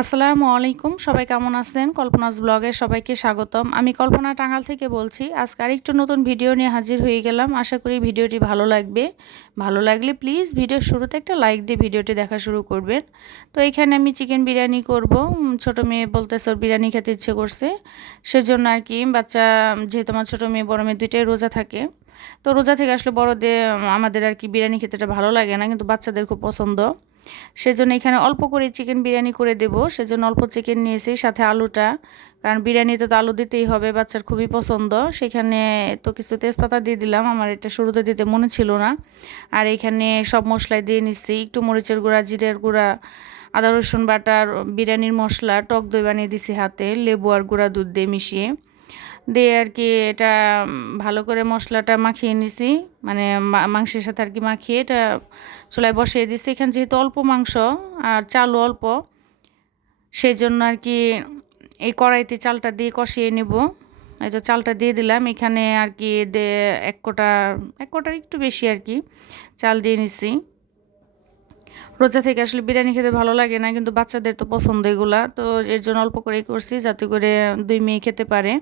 আসসালামু আলাইকুম, সবাই কেমন আছেন? কল্পনাস ব্লগে সবাইকে স্বাগতম। আমি কল্পনা টাঙ্গাল থেকে বলছি, আজকে আরেকটু নতুন ভিডিও নিয়ে হাজির হয়ে গেলাম। আশা করি ভিডিওটি ভালো লাগবে। ভালো লাগলে প্লিজ ভিডিওর শুরুতে একটা লাইক দিয়ে ভিডিওটি দেখা শুরু করবেন। তো এখানে আমি চিকেন বিরিয়ানি করব। ছোট মেয়ে বলতেছে ওর বিরিয়ানি খেতে ইচ্ছে করছে। সেজন্য আর কি বাচ্চা, যেহেতু আমার ছোটো মেয়ে, বড় মেয়ে দুইটাই রোজা থাকে। তো রোজা থেকে আসলে বড়দের, আমাদের আর কি বিরিয়ানি খেতেটা ভালো লাগে না, কিন্তু বাচ্চাদের খুব পছন্দ। সেজন্য এখানে অল্প করে চিকেন বিরিয়ানি করে দেব। সেজন্য অল্প চিকেন নিয়েছি, সাথে আলুটা। কারণ বিরিয়ানিতে তো আলু দিতেই হবে, বাচ্চার খুবই পছন্দ। সেখানে তো কিছু তেজপাতা দিয়ে দিলাম, আমার এটা শুরুতে দিতে মনে ছিল না। আর এখানে সব মশলাই দিয়ে নিচ্ছি একটু মরিচের গুঁড়া, জিরের গুঁড়া, আদা রসুন বাটার, বিরিয়ানির মশলা, টক দই বানিয়ে দিছি হাতে, লেবু আর গুঁড়া দুধ দিয়ে মিশিয়ে। দিয়ে আর কি এটা ভালো করে মশলাটা মাখিয়ে নিছি। মানে মাংসের সাথে আর কি মাখিয়ে এটা চুলায় বসিয়ে দিছি। এখানে যেহেতু অল্প মাংস আর চালও অল্প সেই জন্য আর কি এই কড়াইতে চালটা দিয়ে কষিয়ে নেব। এই তো চালটা দিয়ে দিলাম, এখানে আর কি এক কোটা, এক কোটার একটু বেশি আর কি চাল দিয়ে নিছি। রোজা থেকে আসলে বিরিয়ানি খেতে ভালো লাগে না, কিন্তু বাচ্চাদের তো পছন্দ এগুলা। তো এর জন্য অল্প করেই করছি, যাতে করে দুই মেয়ে খেতে পারে।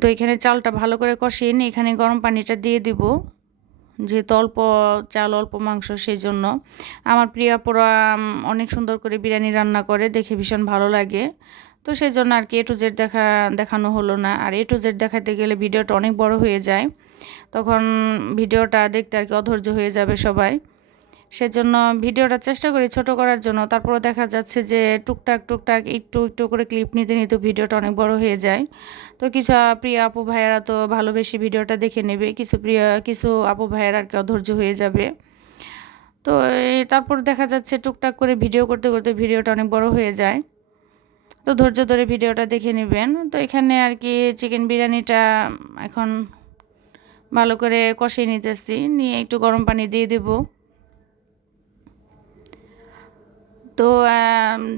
তো এখানে চালটা ভালো করে কষিয়ে নিয়ে এখানে গরম পানিটা দিয়ে দিব, যেহেতু অল্প চাল, অল্প মাংস সেই জন্য আমার প্রিয়া পোড়া অনেক সুন্দর করে বিরিয়ানি রান্না করে, দেখে ভীষণ ভালো লাগে। তো সেই জন্য আর কি এ টু জেড দেখা, দেখানো হলো না। আর এ টু জেড দেখাতে গেলে ভিডিওটা অনেক বড় হয়ে যায়। তখন ভিডিওটা দেখতে আর কি অধৈর্য হয়ে যাবে সবাই। সেজন্য ভিডিওটা চেষ্টা করি ছোট করার জন্য। তারপরে দেখা যাচ্ছে যে টুকটাক টুকটাক একটু একটু করে ক্লিপ নিতে নিতে ভিডিওটা অনেক বড় হয়ে যায়। তো কিছু প্রিয় আপু ভাইয়েরা তো ভালোবেসে ভিডিওটা দেখে নেবে, কিছু প্রিয়, কিছু আপু ভাইয়েরা আর কি অধৈর্য হয়ে যাবে। তো তারপর দেখা যাচ্ছে টুকটাক করে ভিডিও করতে করতে ভিডিওটা অনেক বড় হয়ে যায়। তো ধৈর্য ধরে ভিডিওটা দেখে নেবেন। তো এখানে আর কি চিকেন বিরিয়ানিটা এখন ভালো করে কষিয়ে নিতেছি। নিয়ে একটু গরম পানি দিয়ে দেবো। তো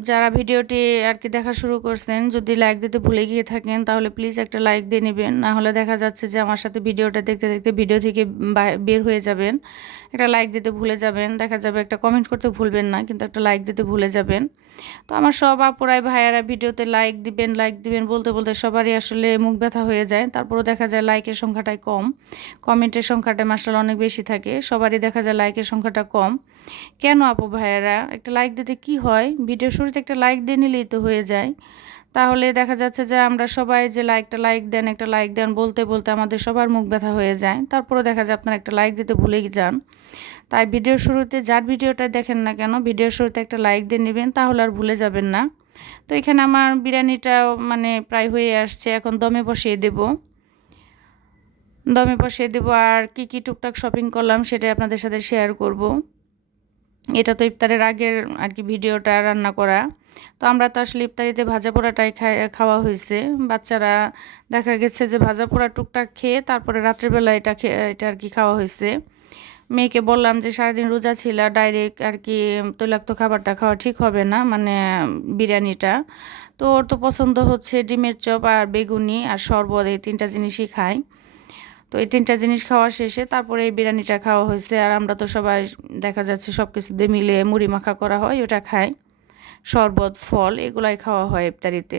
যারা ভিডিওটি আর কি দেখা শুরু করছেন, যদি লাইক দিতে ভুলে গিয়ে থাকেন, তাহলে প্লিজ একটা লাইক দিয়ে নেবেন। না হলে দেখা যাচ্ছে যে আমার সাথে ভিডিওটা দেখতে দেখতে ভিডিও থেকে বের হয়ে যাবেন। একটা লাইক দিতে ভুলে যাবেন, দেখা যাবে একটা কমেন্ট করতে ভুলবেন না, কিন্তু একটা লাইক দিতে ভুলে যাবেন। তো আমার সব আপুরাই ভাইয়ারা ভিডিওতে লাইক দিবেন লাইক দিবেন, বলতে বলতে সবারই আসলে মুখ ব্যথা হয়ে যায়। তারপরেও দেখা যায় লাইকের সংখ্যাটাই কম। কমেন্টের সংখ্যাটা মাসাল অনেক বেশি থাকে। সবারই দেখা যায় লাইকের সংখ্যাটা কম। কেন আপু ভাইয়ারা? একটা লাইক দিতে কি হয়? ভিডিও শুরুতে একটা লাইক দিয়ে নিলেই তো হয়ে যায়। তাহলে দেখা যাচ্ছে যে আমরা সবাই যে লাইকটা লাইক দেন, একটা লাইক দেন বলতে বলতে আমাদের সবার মুখ ব্যথা হয়ে যায়। তারপরে দেখা যায় আপনারা একটা লাইক দিতে ভুলেই যান। তাই ভিডিও শুরুতে যার ভিডিওটা দেখেন না কেন, ভিডিও শুরুতে একটা লাইক দিয়ে নেবেন, তাহলে আর ভুলে যাবেন না। তো এখানে আমার বিরিয়ানিটা মানে প্রায় হয়ে আসছে, এখন দমে বসিয়ে দেব। দমে বসিয়ে দেবো আর কি কি টুকটাক শপিং করলাম সেটাই আপনাদের সাথে শেয়ার করব। এটা তো ইফতারের আগের আর কি ভিডিওটা রান্না করা। তো আমরা তো আসলে ইফতারিতে ভাজা পোড়াটাই খাওয়া হয়েছে। বাচ্চারা দেখা গেছে যে ভাজা পোড়া টুকটাক খেয়ে তারপরে রাত্রেবেলা এটা খেয়ে এটা আর কি খাওয়া হয়েছে। মেয়েকে বললাম যে সারাদিন রোজা ছিল ডাইরেক্ট আর কি তৈলাক্ত খাবারটা খাওয়া ঠিক হবে না মানে বিরিয়ানিটা। তো ওর তো পছন্দ হচ্ছে ডিমের চপ আর বেগুনি আর শরবত, এই তিনটা জিনিসই খায়। তো এই তিনটা জিনিস খাওয়া শেষে তারপরে এই বিরিয়ানিটা খাওয়া হয়েছে। আর আমরা তো সবাই দেখা যাচ্ছে সব কিছুতে মিলে মুড়ি মাখা করা হয়, ওটা খাই। শরবত, ফল, এগুলাই খাওয়া হয় ইফতারিতে।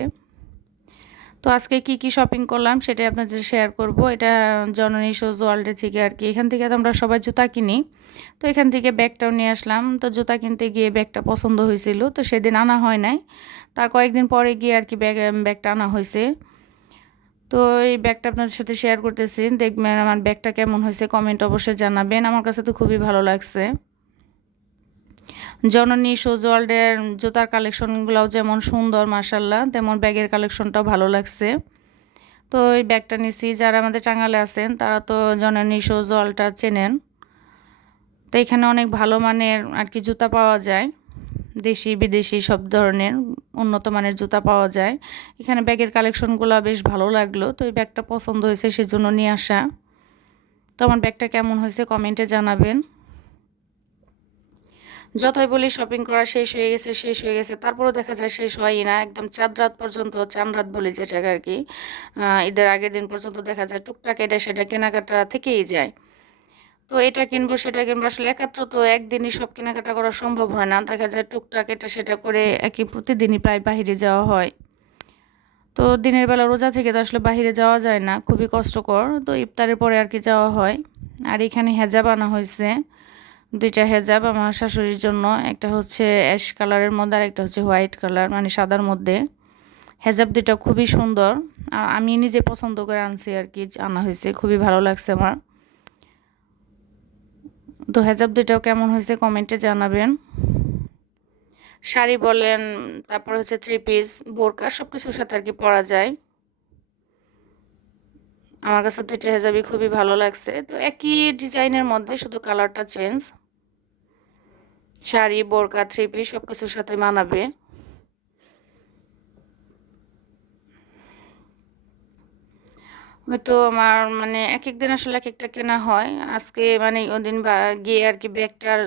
তো আজকে কি কি শপিং করলাম সেটাই আপনাদের শেয়ার করব। এটা জননী শোজ ওয়ার্ল্ডে থেকে আর কি। এখান থেকে আমরা সবাই জুতা কিনি। তো এখান থেকে ব্যাগটাও নিয়ে আসলাম। তো জুতা কিনতে গিয়ে ব্যাগটা পছন্দ হয়েছিল। তো সেদিন আনা হয় নাই। তার কয়েকদিন পরে গিয়ে আর কি ব্যাগ, ব্যাগটা আনা হয়েছে। তো এই ব্যাগটা আপনাদের সাথে শেয়ার করতেছি। দেখবেন আমার ব্যাগটা কেমন হয়েছে কমেন্ট অবশ্যই জানাবেন। আমার কাছে তো খুবই ভালো লাগছে। জননী সোজওয়ার্ল্ডের জুতার কালেকশনগুলোও যেমন সুন্দর মার্শাল্লাহ তেমন ব্যাগের কালেকশনটাও ভালো লাগছে। তো এই ব্যাগটা নিছি। যারা আমাদের টাঙ্গালে আছেন, তারা তো জননী সোজওয়ার্ল্ডটা চেনেন। তো এখানে অনেক ভালো মানের আর কি জুতা পাওয়া যায়। দেশি, বিদেশি সব ধরনের উন্নত মানের জুতা পাওয়া যায়। এখানে ব্যাগের কালেকশনগুলো বেশ ভালো লাগল, তো এই ব্যাগটা পছন্দ হয়েছে সেজন্য নিয়ে আসা। তো আমার ব্যাগটা কেমন হয়েছে কমেন্টে জানাবেন। যতই বলি শপিং করা শেষ হয়ে গেছে, শেষ হয়ে গেছে, তারপরেও দেখা যায় শেষ হয়ই না। একদম চাঁদ রাত পর্যন্ত চান রাত বলি যেটাকে আর কি। ঈদের আগের দিন পর্যন্ত দেখা যায় টুকটাক এটা সেটা কেনাকাটা থেকেই যায়। তো এটা কিনবো, সেটা কিনবো। আসলে একাত্র তো একদিনই সব কেনাকাটা করা সম্ভব হয় না। দেখা যায় টুকটাক এটা সেটা করে একই প্রতিদিনই প্রায় বাহিরে যাওয়া হয়। তো দিনের বেলা রোজা থেকে তো আসলে বাহিরে যাওয়া যায় না, খুবই কষ্টকর। তো ইফতারের পরে আর কি যাওয়া হয়। আর এখানে হেজাব আনা হয়েছে। দুইটা হেজাব আমার শাশুড়ির জন্য। একটা হচ্ছে অ্যাশ কালারের মধ্যে আর একটা হচ্ছে হোয়াইট কালার মানে সাদার মধ্যে। হেজাব দুইটা খুবই সুন্দর। আর আমি নিজে পছন্দ করে আনছি আর কি, আনা হয়েছে। খুবই ভালো লাগছে আমার। তো হাজার দুইটাও কেমন হয়েছে কমেন্টে জানাবেন। শাড়ি বলেন, তারপর হচ্ছে থ্রি পিস বোরকা সব কিছুর সাথে আর কি পরা যায়। আমার কাছে দুইটা হেজাবি খুবই ভালো লাগছে। তো একই ডিজাইনের মধ্যে শুধু কালারটা চেঞ্জ শাড়ি, বোরকা থ্রি পিস সব কিছুর সাথে মানাবে। হয়তো আমার মানে এক এক দিন আসলে এক একটা কেনা হয়। আজকে মানে ওদিন গিয়ে আর কি ব্যাগটার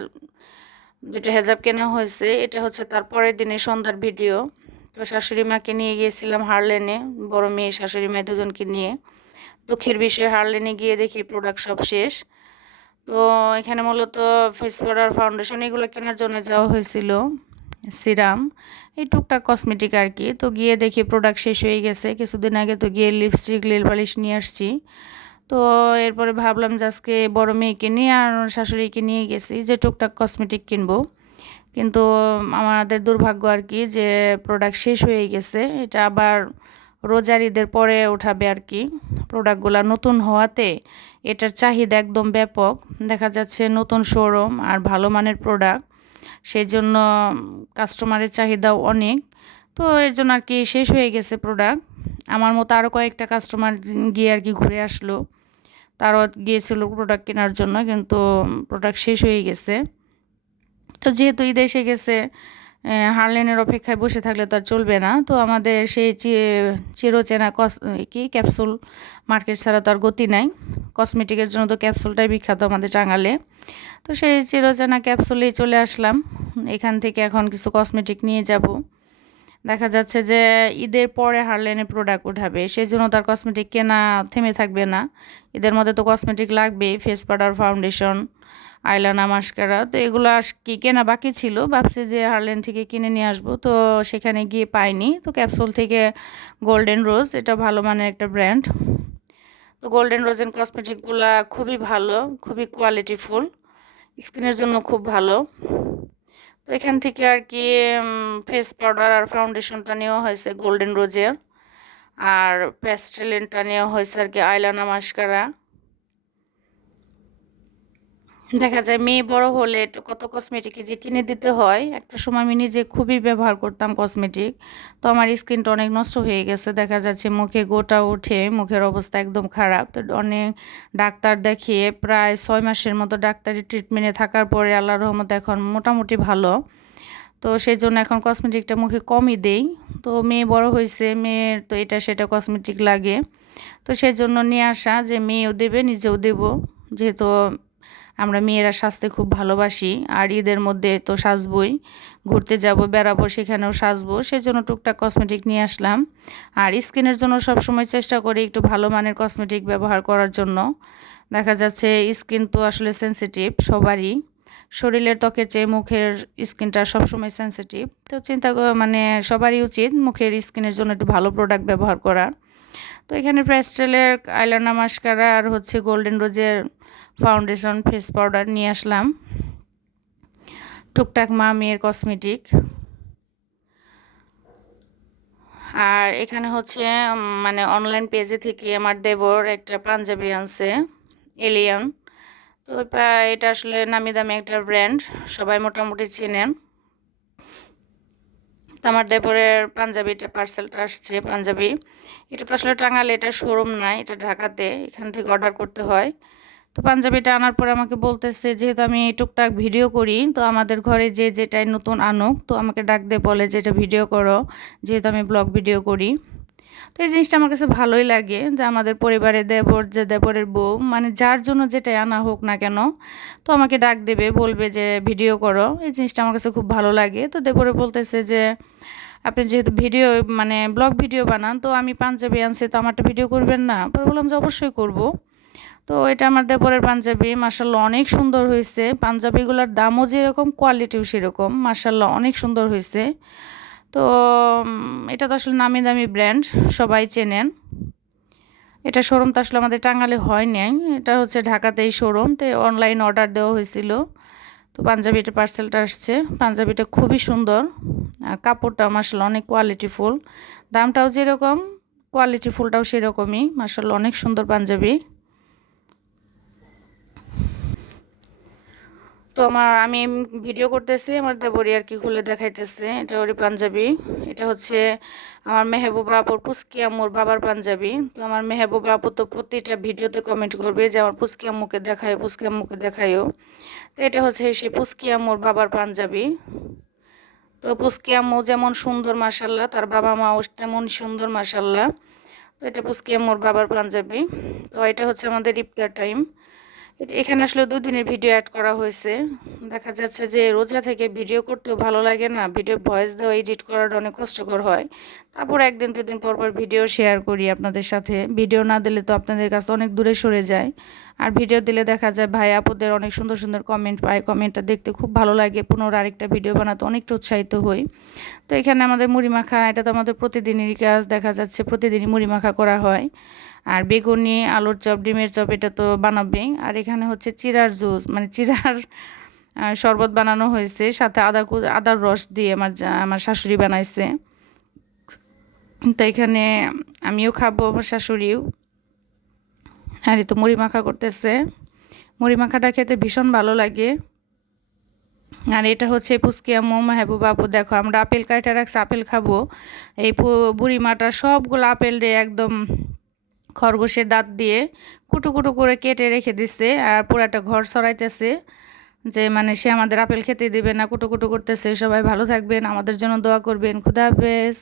দুটো হেজাব কেনা হয়েছে। এটা হচ্ছে তার পরের দিনের সন্ধ্যার ভিডিও। তো শাশুড়ি মাকে নিয়ে গিয়েছিলাম হারলেনে, বড় মেয়ে শাশুড়ি মেয়ে দুজনকে নিয়ে। দুঃখের বিষয়ে, হারলেনে গিয়ে দেখি প্রোডাক্ট সব শেষ। তো এখানে মূলত ফেস পাউডার ফাউন্ডেশন এগুলো কেনার জন্য যাওয়া হয়েছিল। সিরাম, এই টুকটাক কসমেটিক আর কি তো গিয়ে দেখি প্রোডাক্ট শেষ হয়ে গেছে। কিছুদিন আগে তো গিয়ে লিপস্টিক লিল পালিশ নিয়ে আসছি। তো এরপরে ভাবলাম যে আজকে বড় মেয়েকে নিয়ে আর শাশুড়িকে নিয়ে গেছি যে টুকটাক কসমেটিক কিনবো। কিন্তু আমাদের দুর্ভাগ্য আর কি যে প্রোডাক্ট শেষ হয়ে গেছে। এটা আবার রোজার ঈদের পরে উঠাবে আর কি প্রোডাক্টগুলো নতুন হওয়াতে এটার চাহিদা একদম ব্যাপক। দেখা যাচ্ছে নতুন শোরুম আর ভালো মানের প্রোডাক্ট সেই জন্য কাস্টমারের চাহিদাও অনেক। তো এর জন্য আর কি শেষ হয়ে গেছে প্রোডাক্ট আমার মতো আরও কয়েকটা কাস্টমার গিয়ে আর কি ঘুরে আসলো। তারও গিয়েছিল প্রোডাক্ট কেনার জন্য, কিন্তু প্রোডাক্ট শেষ হয়ে গেছে। তো যেহেতু ঈদ এসে গেছে হারলেনের অপেক্ষায় বসে থাকলে তো আর চলবে না। তো আমাদের সেই চিরচেনা কস, কি, ক্যাপসুল মার্কেট ছাড়া তো আর গতি নাই। কসমেটিকের জন্য তো ক্যাপসুলটাই বিখ্যাত আমাদের টাঙ্গালে। তো সেই চিরচেনা ক্যাপসুলেই চলে আসলাম। এখান থেকে এখন কিছু কসমেটিক নিয়ে যাব। দেখা যাচ্ছে যে ঈদের পরে হারলেনে প্রোডাক্ট উঠাবে। সেই জন্য তার কসমেটিক কেনা, থেমে থাকবে না। ঈদের মধ্যে তো কসমেটিক লাগবেই face powder foundation eyeliner mascara. তো এগুলো কি কেনা বাকি ছিল? ভাবছি যে হারলেন থেকে কিনে নিয়ে আসব। তো সেখানে গিয়ে পাইনি। তো ক্যাপসুল থেকে গোল্ডেন রোজ এটা ভালো মানের একটা ব্র্যান্ড। তো গোল্ডেন রোজেন কসমেটিকগুলো খুবই ভালো, খুবই কোয়ালিটিফুল স্কিনের জন্য খুব ভালো। তো এখান থেকে আর কি ফেস পাউডার আর ফাউন্ডেশনটা নেওয়া হয়েছে গোল্ডেন রোজের আর প্যাস্টেলিনটা নেওয়া হয়েছে আর কি আইলানা মাস্কারা। দেখা যায় মেয়ে বড় হলে কত কসমেটিক যে কিনে দিতে হয়, একটা সময় আমি নিজে খুবই ব্যবহার করতাম কসমেটিক তো আমার স্কিনটা অনেক নষ্ট হয়ে গেছে। দেখা যাচ্ছে মুখে গোটা উঠে মুখের অবস্থা একদম খারাপ। তো অনেক ডাক্তার দেখিয়ে প্রায় ছয় মাসের মতো ডাক্তারি ট্রিটমেন্টে থাকার পরে আল্লাহ রহমত এখন মোটামুটি ভালো। তো সেই জন্য এখন কসমেটিকটা মুখে কমই দেই। তো মেয়ে বড় হয়েছে মেয়ের তো এটা সেটা কসমেটিক লাগে। তো সেই জন্য নিয়ে আসা যে মেয়েও দেবে, নিজেও দেব। যেহেতু আমরা মেয়েরা সাজতে খুব ভালোবাসি। আর ঈদের মধ্যে তো সাজবই। ঘুরতে যাব, বেড়াবো, সেখানেও সাজবো। সেজন্য টুকটাক কসমেটিক নিয়ে আসলাম। আর স্কিনের জন্য সবসময় চেষ্টা করি একটু ভালো মানের কসমেটিক ব্যবহার করার জন্য। দেখা যাচ্ছে স্কিন তো আসলে সেন্সিটিভ সবারই। শরীরের ত্বকের চেয়ে মুখের স্কিনটা সবসময় সেন্সিটিভ তো চিন্তা মানে সবারই উচিত মুখের স্কিনের জন্য একটু ভালো প্রোডাক্ট ব্যবহার করা। তো এখানে প্রেস্টেলের আইলানা মাস্কারা আর হচ্ছে গোল্ডেন রোজের ফাউন্ডেশন ফেস পাউডার নিয়ে আসলাম। টুকটাক মা মেয়ের কসমেটিক। আর এখানে হচ্ছে মানে অনলাইন পেজে থেকে আমার দেবর একটা পাঞ্জাবি আনছে, এলিয়ান। তো এটা আসলে নামি দামি একটা ব্র্যান্ড, সবাই মোটামুটি চেনেন আমার দেবরের পাঞ্জাবিটা, পার্সেলটা আসছে, পাঞ্জাবি। এটা তো আসলে টাঙ্গালে এটা শোরুম নাই এটা ঢাকাতে, এখান থেকে অর্ডার করতে হয়। তো পাঞ্জাবিটা আনার পরে আমাকে বলতেছে, যেহেতু আমি টুকটাক ভিডিও করি, তো আমাদের ঘরে যে যেটাই নতুন আনুক, তো আমাকে ডাক দিয়ে বলে যে, এটা ভিডিও করো, যেহেতু আমি ব্লগ ভিডিও করি। তো এই জিনিসটা আমার কাছে ভালোই লাগে যে, আমাদের পরিবারে দেবর, যে দেবরের বউ মানে যার জন্য যেটাই আনা হোক না কেন, তো আমাকে ডাক দেবে, বলবে যে, ভিডিও করো। এই জিনিসটা আমার কাছে খুব ভালো লাগে। তো দেবরে বলতেছে যে, আপনি যেহেতু ভিডিও মানে ব্লগ ভিডিও বানান, তো আমি পাঞ্জাবি আনছি, তো আমারটা ভিডিও করবেন না? পরে বললাম যে, অবশ্যই করব। তো এটা আমার দেবরের পাঞ্জাবি মার্শাল্লাহ অনেক সুন্দর হয়েছে। পাঞ্জাবিগুলোর দামও যেরকম কোয়ালিটিও সেরকম মার্শাল্লাহ অনেক সুন্দর হয়েছে। তো এটা তো আসলে নামি দামি ব্র্যান্ড সবাই চেনেন। এটা শোরুম তো আসলে আমাদের টাঙ্গালে হয় নাই। এটা হচ্ছে ঢাকাতেই শোরুম তো অনলাইন অর্ডার দেওয়া হয়েছিল। তো পাঞ্জাবিটা পার্সেলটা আসছে। পাঞ্জাবিটা খুবই সুন্দর। আর কাপড়টা মার্শাল অনেক কোয়ালিটিফুল দামটাও যেরকম কোয়ালিটিফুলটাও সেরকমই। মার্শাল অনেক সুন্দর পাঞ্জাবি। তো আমার, আমি ভিডিও করতেছি, আমার দেবরি আর কি খুলে দেখাইতেছে। এটা ওরই পাঞ্জাবি। এটা হচ্ছে আমার মেহবুবা আপুর পুস্কি আম্মুর বাবার পাঞ্জাবি। তো আমার মেহবুবা আপু তো প্রতিটা ভিডিওতে কমেন্ট করবে যে, আমার পুস্কি আম্মুকে দেখায় পুস্কি আম্মুকে দেখায়ও তো এটা হচ্ছে সেই পুস্কি আম্মুর বাবার পাঞ্জাবি। তো পুস্কি আম্মু যেমন সুন্দর মাসাল্লাহ তার বাবা মাও তেমন সুন্দর মাসাল্লাহ তো এটা পুস্কি আম্মুর বাবার পাঞ্জাবি। তো এটা হচ্ছে আমাদের ইফতার টাইম এখানে আসলে দুদিনের ভিডিও অ্যাড করা হয়েছে। দেখা যাচ্ছে যে রোজা থেকে ভিডিও করতেও ভালো লাগে না ভিডিও ভয়েস দেওয়া এডিট করাটা অনেক কষ্টকর হয়। তারপর একদিন, দুদিন পর পর ভিডিও শেয়ার করি আপনাদের সাথে। ভিডিও না দিলে তো আপনাদের কাছে অনেক দূরে সরে যায়। আর ভিডিও দিলে দেখা যায়, ভাই, আপুদের অনেক সুন্দর সুন্দর কমেন্ট পায়। কমেন্টটা দেখতে খুব ভালো লাগে। পুনর আরেকটা ভিডিও বানাতে অনেকটা উৎসাহিত হই। তো এখানে আমাদের মুড়ি মাখা, এটা তো আমাদের প্রতিদিনেরই কাজ, দেখা যাচ্ছে প্রতিদিনই মুড়ি মাখা করা হয়। আর বেগুনি, আলুর চপ, ডিমের চপ, এটা তো বানাবেই আর এখানে হচ্ছে চিরার জুস মানে চিরার শরবত বানানো হয়েছে। সাথে আদা আদার রস দিয়ে আমার আমার শাশুড়ি বানাইছে। তো এখানে আমিও খাব, আমার শাশুড়িও। এই তো মুড়ি মাখা করতেছে। মুড়ি মাখাটা খেতে ভীষণ ভালো লাগে। আর এটা হচ্ছে পুচকিয়া মোমা। হ্যাবু বাবু দেখো আমরা আপেল কাটা রাখছি, আপেল খাব। এই বুড়ি মাটা সবগুলো আপেল রে একদম খরগোশের দাঁত দিয়ে কুটু কুটু করে কেটে রেখে দিছে আর পুরাটা ঘর সরাইতেছে যে মানে সে আমাদের আপেল খেতে দেবে না, কুটু কুটু করতেছে। সবাই ভালো থাকবেন, আমাদের জন্য দোয়া করবেন। খুদা হাফেজ।